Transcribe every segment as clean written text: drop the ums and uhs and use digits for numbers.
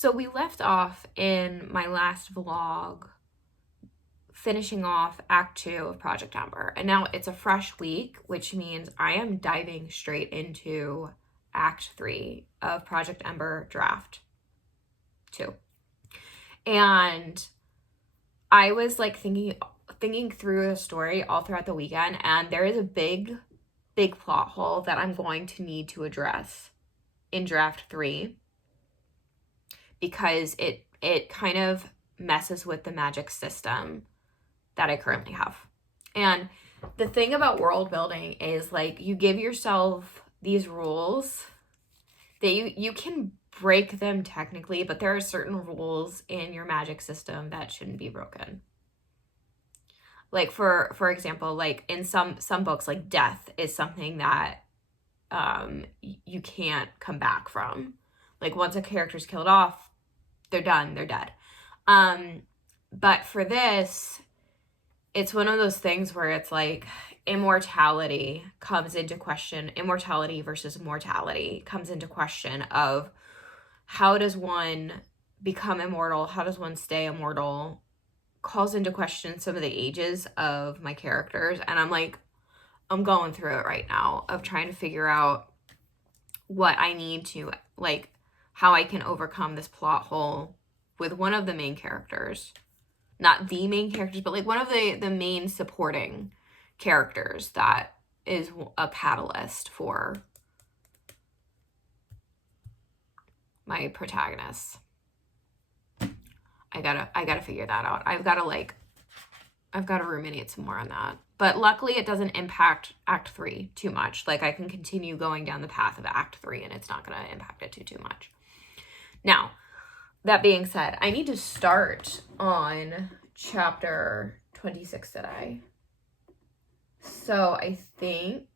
So we left off in my last vlog finishing off Act 2 of Project Ember. And now it's a fresh week, which means I am diving straight into Act 3 of Project Ember Draft 2. And I was like thinking through the story all throughout the weekend, and there is a big plot hole that I'm going to need to address in Draft 3 because it kind of messes with the magic system that I currently have. And the thing about world building is, like, you give yourself these rules that you can break them technically, but there are certain rules in your magic system that shouldn't be broken. Like for example, like in some books, like death is something that you can't come back from. Like once a character's killed off, they're done, they're dead. But for this, it's one of those things where it's like immortality comes into question. Immortality versus mortality comes into question of how does one become immortal? How does one stay immortal? Calls into question some of the ages of my characters. And I'm going through it right now of trying to figure out what I need to, like, how I can overcome this plot hole with one of the main characters. Not the main characters, but like one of the main supporting characters that is a catalyst for my protagonists. I gotta figure that out. I've got to ruminate some more on that. But luckily it doesn't impact Act 3 too much. Like I can continue going down the path of Act 3 and it's not going to impact it too much. Now, that being said, I need to start on chapter 26 today. So I think,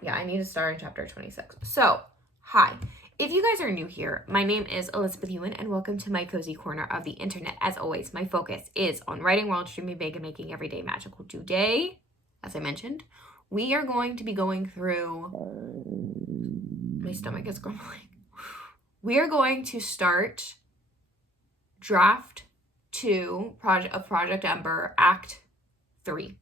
yeah, I need to start on chapter 26. So, hi. If you guys are new here, my name is Elizabeth Yuen, and welcome to my cozy corner of the internet. As always, my focus is on writing world, streaming big, and making everyday magical. Today, as I mentioned, we are going to be going through, my stomach is grumbling. We are going to start Draft 2 of Project Ember, Act 3.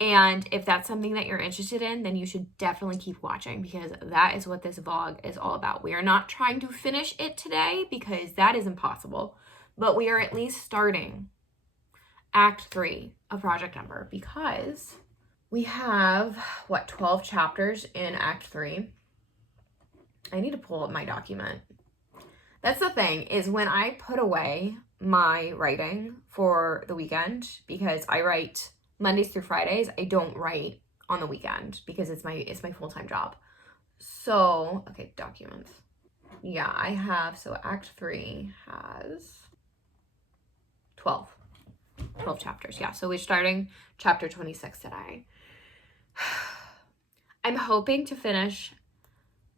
And if that's something that you're interested in, then you should definitely keep watching because that is what this vlog is all about. We are not trying to finish it today because that is impossible, but we are at least starting Act 3 of Project Ember because we have, 12 chapters in Act 3. I need to pull up my document. That's the thing, is when I put away my writing for the weekend, because I write Mondays through Fridays, I don't write on the weekend because it's my full-time job. So, okay, documents. Yeah, I have, so Act 3 has 12 chapters. Yeah, so we're starting chapter 26 today. I'm hoping to finish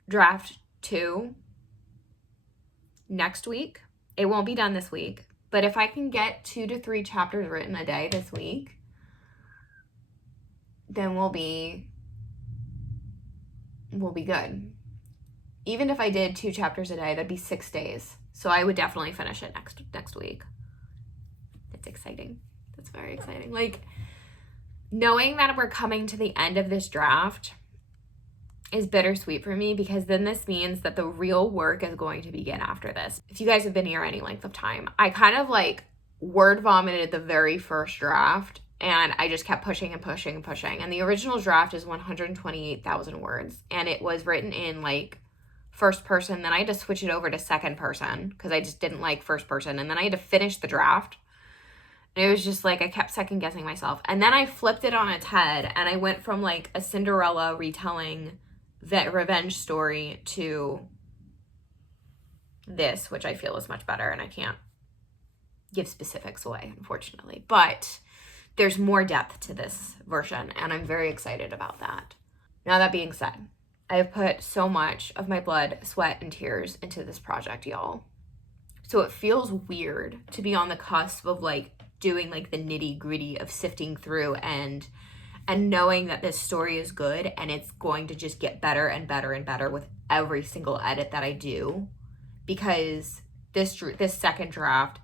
Draft 2 next week. It won't be done this week, but if I can get 2 to 3 chapters written a day this week, then we'll be good. Even if I did 2 chapters a day, that'd be 6 days. So I would definitely finish it next week. That's exciting. That's very exciting. Like, knowing that we're coming to the end of this draft is bittersweet for me because then this means that the real work is going to begin after this. If you guys have been here any length of time, I kind of like word vomited the very first draft and I just kept pushing and pushing and pushing. And the original draft is 128,000 words and it was written in like first person. Then I had to switch it over to second person because I just didn't like first person. And then I had to finish the draft. And it was just like, I kept second guessing myself. And then I flipped it on its head and I went from like a Cinderella retelling that revenge story to this, which I feel is much better, and I can't give specifics away, unfortunately. But there's more depth to this version, and I'm very excited about that. Now, that being said, I have put so much of my blood, sweat, and tears into this project, y'all. So it feels weird to be on the cusp of like doing like the nitty-gritty of sifting through and and knowing that this story is good and it's going to just get better and better and better with every single edit that I do, because this second draft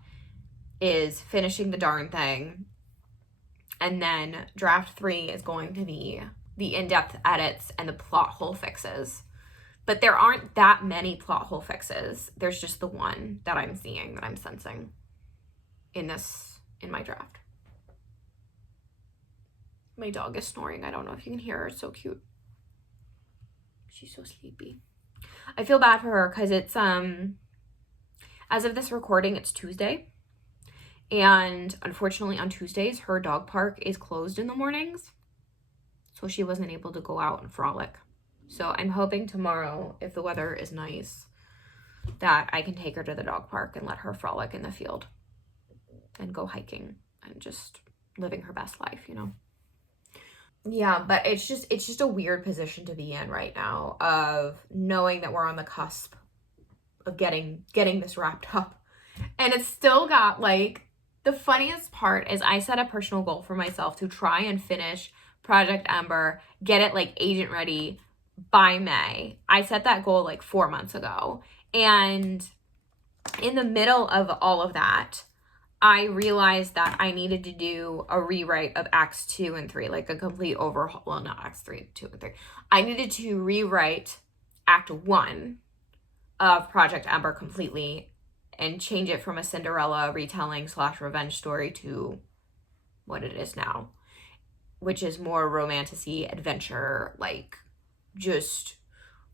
is finishing the darn thing, and then draft 3 is going to be the in-depth edits and the plot hole fixes. But there aren't that many plot hole fixes. There's just the one that I'm seeing, that I'm sensing in my draft. My dog is snoring. I don't know if you can hear her. It's so cute. She's so sleepy. I feel bad for her because it's, as of this recording, it's Tuesday. And unfortunately on Tuesdays, her dog park is closed in the mornings. So she wasn't able to go out and frolic. So I'm hoping tomorrow, if the weather is nice, that I can take her to the dog park and let her frolic in the field and go hiking and just living her best life, you know? Yeah, but it's just a weird position to be in right now, of knowing that we're on the cusp of getting this wrapped up. And it's still got, like, the funniest part is I set a personal goal for myself to try and finish Project Ember, get it like agent ready by May. I set that goal like 4 months ago. And in the middle of all of that, I realized that I needed to do a rewrite of Acts 2 and 3, like a complete overhaul. Well, not Acts 3, 2 and 3. I needed to rewrite Act 1 of Project Ember completely and change it from a Cinderella retelling / revenge story to what it is now, which is more romantic-y adventure, like, just,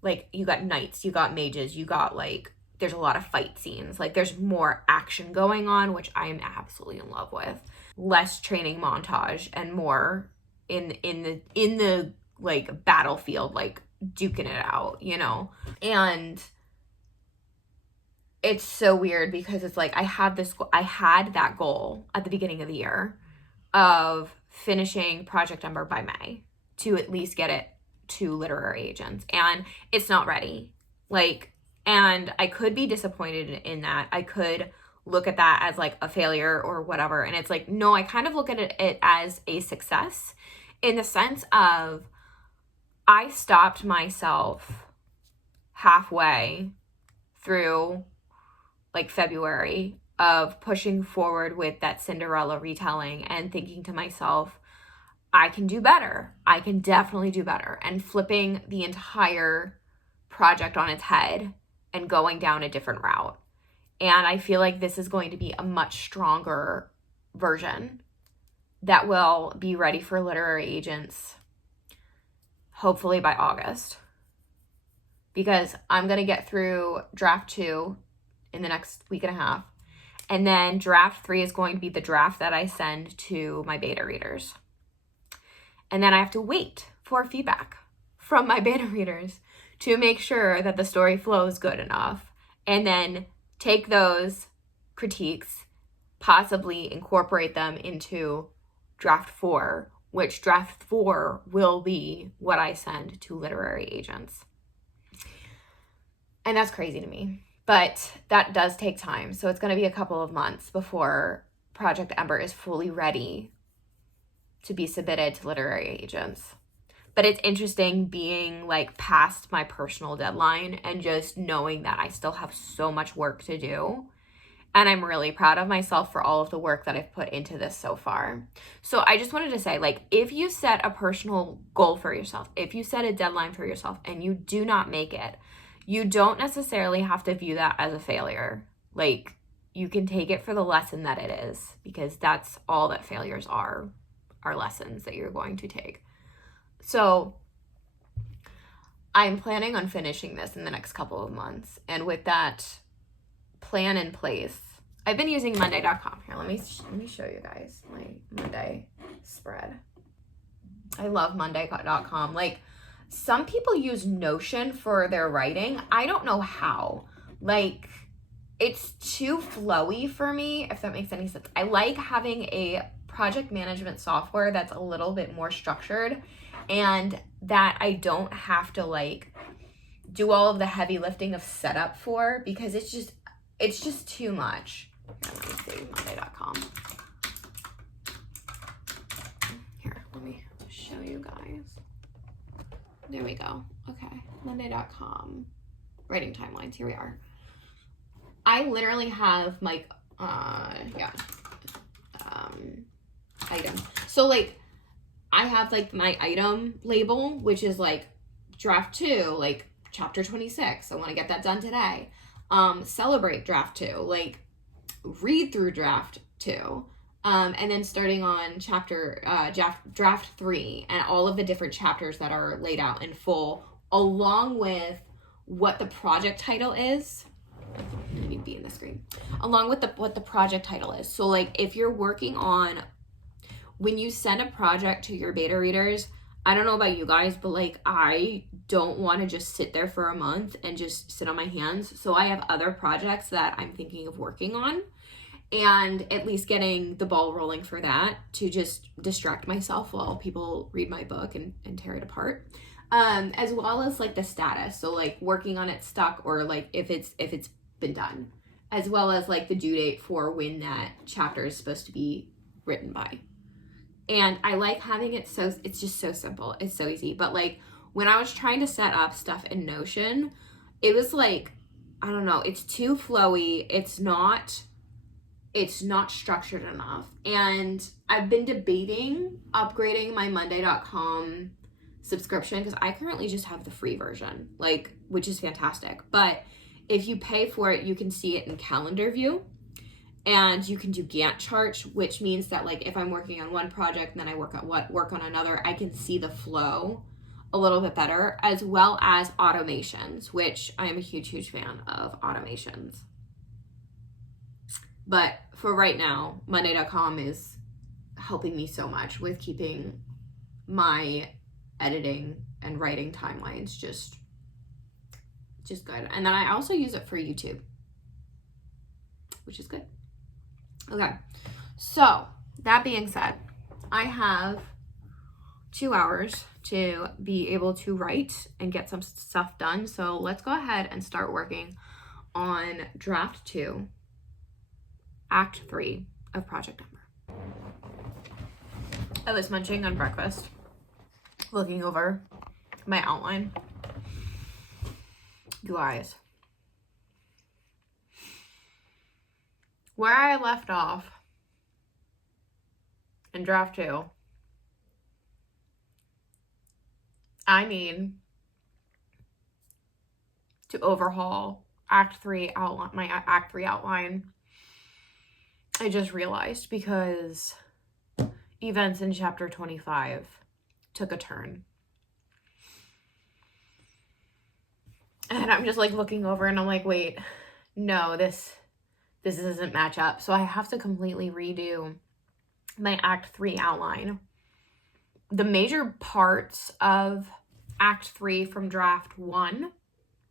like, you got knights, you got mages, you got, like, there's a lot of fight scenes. Like, there's more action going on, which I am absolutely in love with. Less training montage and more in the like, battlefield, like, duking it out, you know? And it's so weird because it's like I had that goal at the beginning of the year of finishing Project Ember by May to at least get it to literary agents, and it's not ready. Like, and I could be disappointed in that. I could look at that as like a failure or whatever, and it's like, no, I kind of look at it as a success in the sense of I stopped myself halfway through like February of pushing forward with that Cinderella retelling and thinking to myself, I can do better. I can definitely do better. And flipping the entire project on its head and going down a different route. And I feel like this is going to be a much stronger version that will be ready for literary agents, hopefully by August. Because I'm going to get through draft 2 in the next week and a half. And then draft 3 is going to be the draft that I send to my beta readers. And then I have to wait for feedback from my beta readers to make sure that the story flows good enough. And then take those critiques, possibly incorporate them into draft 4, which draft 4 will be what I send to literary agents. And that's crazy to me. But that does take time. So it's going to be a couple of months before Project Ember is fully ready to be submitted to literary agents. But it's interesting being like past my personal deadline and just knowing that I still have so much work to do. And I'm really proud of myself for all of the work that I've put into this so far. So I just wanted to say, like, if you set a personal goal for yourself, if you set a deadline for yourself and you do not make it, you don't necessarily have to view that as a failure. Like, you can take it for the lesson that it is, because that's all that failures are lessons that you're going to take. So I'm planning on finishing this in the next couple of months. And with that plan in place, I've been using Monday.com. Here, let me show you guys my Monday spread. I love Monday.com. Like, some people use Notion for their writing. I don't know how. Like, it's too flowy for me, if that makes any sense. I like having a project management software that's a little bit more structured and that I don't have to like do all of the heavy lifting of setup for, because it's just too much. Let me see, Monday.com. Here, let me show you guys. There we go. Okay, Monday.com. Writing timelines, here we are. I literally have my, item. So like, I have like my item label, which is like draft 2, like chapter 26. I want to get that done today. Celebrate draft 2, like read through draft 2. And then starting on draft 3 and all of the different chapters that are laid out in full, along with what the project title is. I need to be in the screen. Along with what the project title is. So like if you're working on, when you send a project to your beta readers, I don't know about you guys, but like I don't want to just sit there for a month and just sit on my hands. So I have other projects that I'm thinking of working on, and at least getting the ball rolling for that to just distract myself while people read my book and tear it apart. As well as like the status. So like working on it stuck, or like if it's been done, as well as like the due date for when that chapter is supposed to be written by. And I like having it so, it's just so simple. It's so easy. But like when I was trying to set up stuff in Notion, it was like, I don't know, it's too flowy. It's not structured enough. And I've been debating upgrading my Monday.com subscription, because I currently just have the free version, like, which is fantastic. But if you pay for it, you can see it in calendar view, and you can do Gantt charts, which means that like if I'm working on one project and then I work on another, I can see the flow a little bit better, as well as automations, which I am a huge fan of automations. But for right now, Monday.com is helping me so much with keeping my editing and writing timelines just good. And then I also use it for YouTube, which is good. Okay, so that being said, I have 2 hours to be able to write and get some stuff done. So let's go ahead and start working on draft 2, act 3 of Project Ember. I was munching on breakfast, looking over my outline. You guys, where I left off in draft 2, I need to overhaul act 3 outline, my act 3 outline. I just realized because events in chapter 25 took a turn. And I'm just like looking over and I'm like, wait, no, this doesn't match up. So I have to completely redo my act 3 outline. The major parts of act 3 from draft 1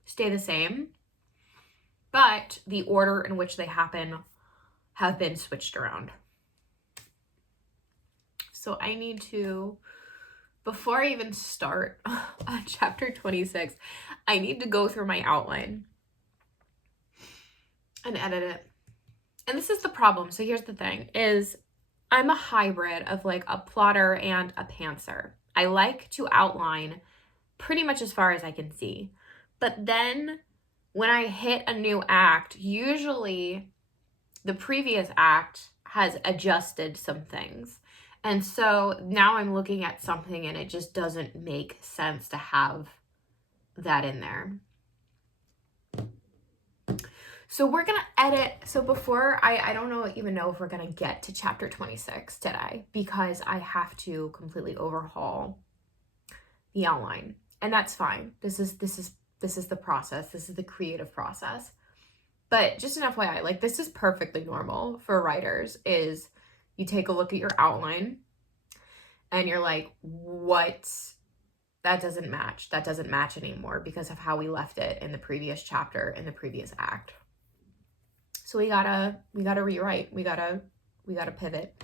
stay the same, but the order in which they happen have been switched around. So I need to, before I even start on chapter 26, I need to go through my outline and edit it. And this is the problem. So here's the thing, is I'm a hybrid of like a plotter and a pantser. I like to outline pretty much as far as I can see. But then when I hit a new act, usually the previous act has adjusted some things. And so now I'm looking at something and it just doesn't make sense to have that in there. So we're going to edit. So before, I don't even know if we're going to get to chapter 26 today, because I have to completely overhaul the outline. And that's fine. This is the process. This is the creative process. But just an FYI, like this is perfectly normal for writers, is you take a look at your outline and you're like, what? That doesn't match. That doesn't match anymore because of how we left it in the previous chapter, in the previous act. So we gotta rewrite. We gotta pivot.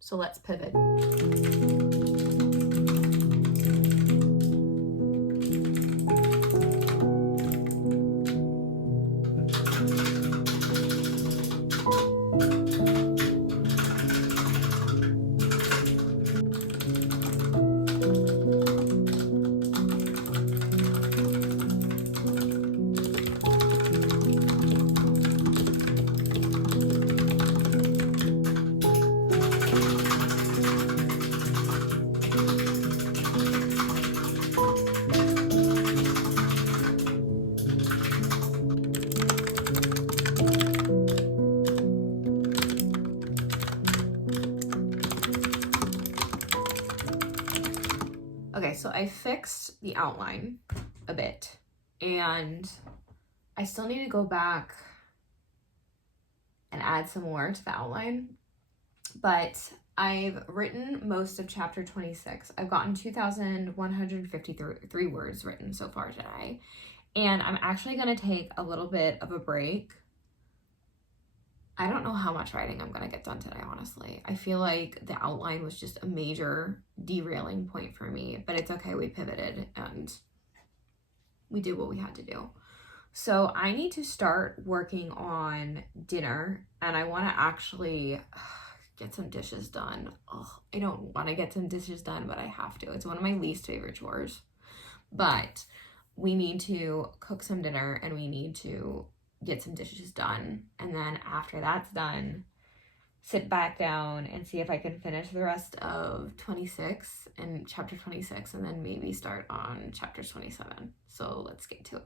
So let's pivot. I fixed the outline a bit, and I still need to go back and add some more to the outline, but I've written most of chapter 26. I've gotten 2,153 words written so far today, and I'm actually going to take a little bit of a break. I don't know how much writing I'm going to get done today, honestly. I feel like the outline was just a major derailing point for me, but it's okay. We pivoted and we did what we had to do. So I need to start working on dinner, and I want to actually get some dishes done. I don't want to get some dishes done, but I have to. It's one of my least favorite chores. But we need to cook some dinner, and we need to get some dishes done. And then after that's done, sit back down and see if I can finish the rest of 26 and chapter 26, and then maybe start on chapter 27. So let's get to it.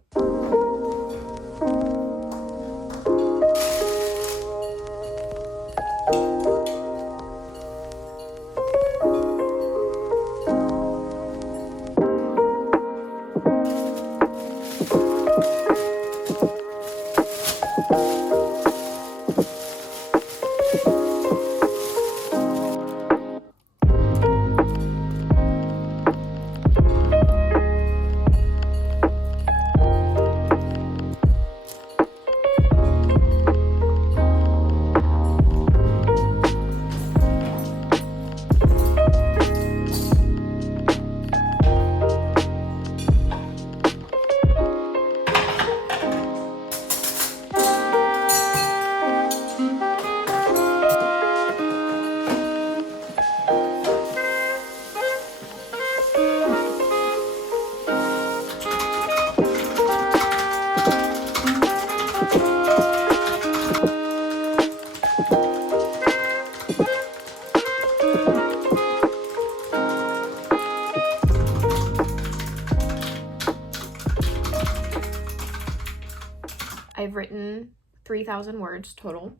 I've written 3,000 words total,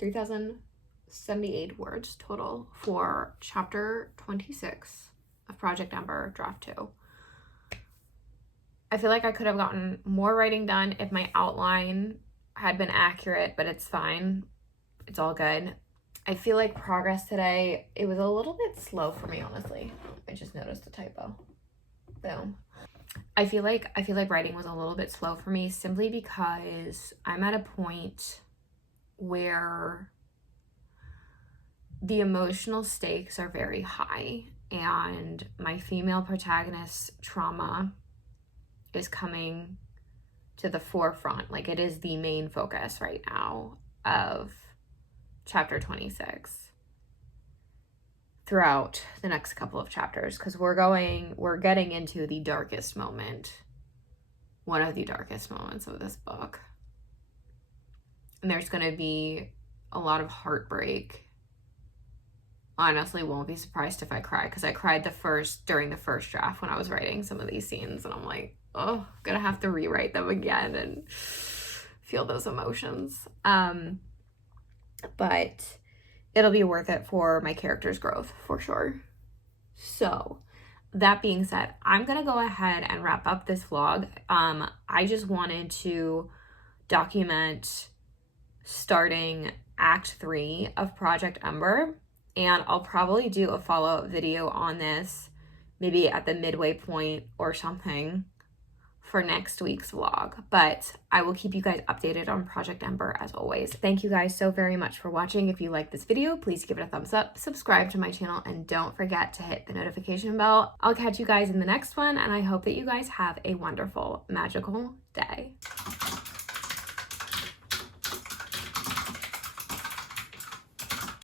3,078 words total for chapter 26 of Project Ember Draft 2. I feel like I could have gotten more writing done if my outline had been accurate, but it's fine. It's all good. I feel like progress today, it was a little bit slow for me, honestly. I just noticed a typo. Boom. I feel like writing was a little bit slow for me simply because I'm at a point where the emotional stakes are very high, and my female protagonist's trauma is coming to the forefront. Like, it is the main focus right now of chapter 26 throughout the next couple of chapters, because we're getting into the darkest moment, one of the darkest moments of this book, and there's going to be a lot of heartbreak. Honestly, won't be surprised if I cry, because I cried during the first draft when I was writing some of these scenes, and I'm like, oh, gonna have to rewrite them again and feel those emotions. But it'll be worth it for my character's growth, for sure. So, that being said, I'm gonna go ahead and wrap up this vlog. I just wanted to document starting Act 3 of Project Ember, and I'll probably do a follow-up video on this, maybe at the midway point or something, for next week's vlog, but I will keep you guys updated on Project Ember as always. Thank you guys so very much for watching. If you like this video, please give it a thumbs up, subscribe to my channel, and don't forget to hit the notification bell. I'll catch you guys in the next one, and I hope that you guys have a wonderful, magical day.